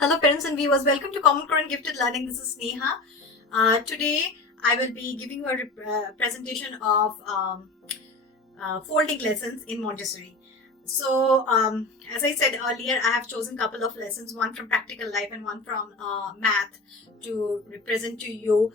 Hello parents and viewers, welcome to Common Core and Gifted Learning. This is Sneha. Today I will be giving you a presentation of folding lessons in Montessori. So as I said earlier, I have chosen a couple of lessons, one from practical life and one from math, to represent to you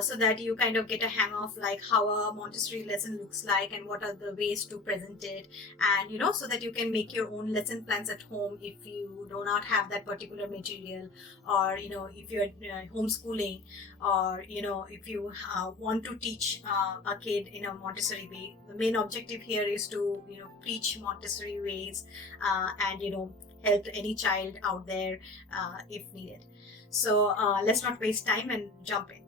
so that you kind of get a hang of like how a Montessori lesson looks like and what are the ways to present it, and so that you can make your own lesson plans at home if you do not have that particular material, or if you're homeschooling, or if you want to teach a kid in a Montessori way. The main objective here is to preach Montessori ways and help any child out there if needed. So let's not waste time and jump in.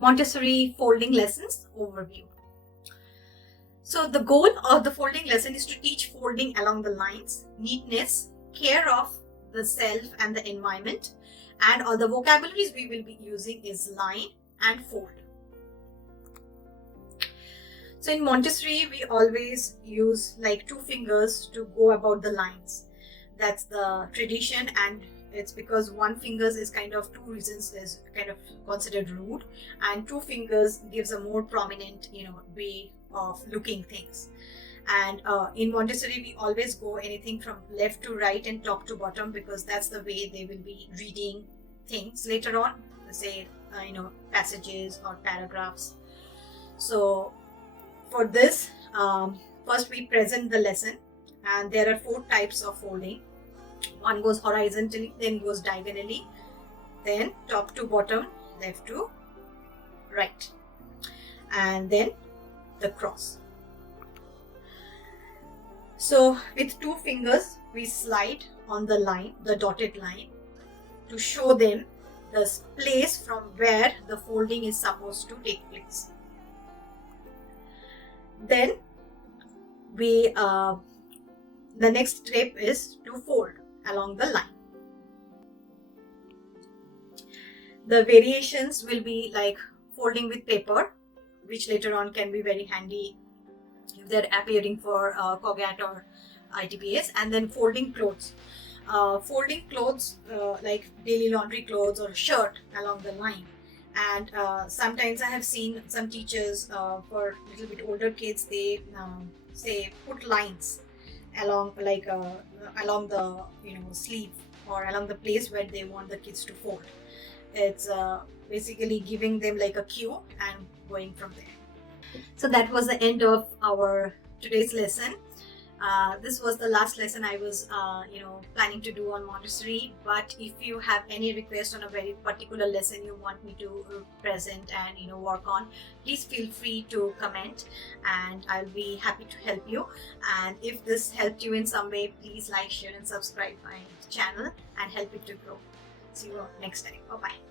Montessori folding lessons overview. So the goal of the folding lesson is to teach folding along the lines, neatness, care of the self and the environment, and all the vocabularies we will be using is line and fold. So in Montessori, we always use like 2 fingers to go about the lines. That's the tradition, and it's because 1 finger is kind of 2 reasons is kind of considered rude, and 2 fingers gives a more prominent way of looking things. And in Montessori, we always go anything from left to right and top to bottom, because that's the way they will be reading things later on, say passages or paragraphs. So for this, first we present the lesson, and there are 4 types of folding. One goes horizontally, then goes diagonally, then top to bottom, left to right, and then the cross. So with 2 fingers, we slide on the line, the dotted line, to show them the place from where the folding is supposed to take place. Then we the next step is to fold along the line. The variations will be like folding with paper, which later on can be very handy if they're appearing for COGAT or ITPS, and then folding clothes. Folding clothes like daily laundry clothes or shirt along the line. And sometimes I have seen some teachers for a little bit older kids, they say put lines along along the sleeve or along the place where they want the kids to fold. It's basically giving them like a cue and going from there. So that was the end of our today's lesson. This was the last lesson I was planning to do on Montessori, but if you have any request on a very particular lesson you want me to present and work on, please feel free to comment and I'll be happy to help you. And if this helped you in some way, please like, share and subscribe my channel and help it to grow. See you next time. Bye bye.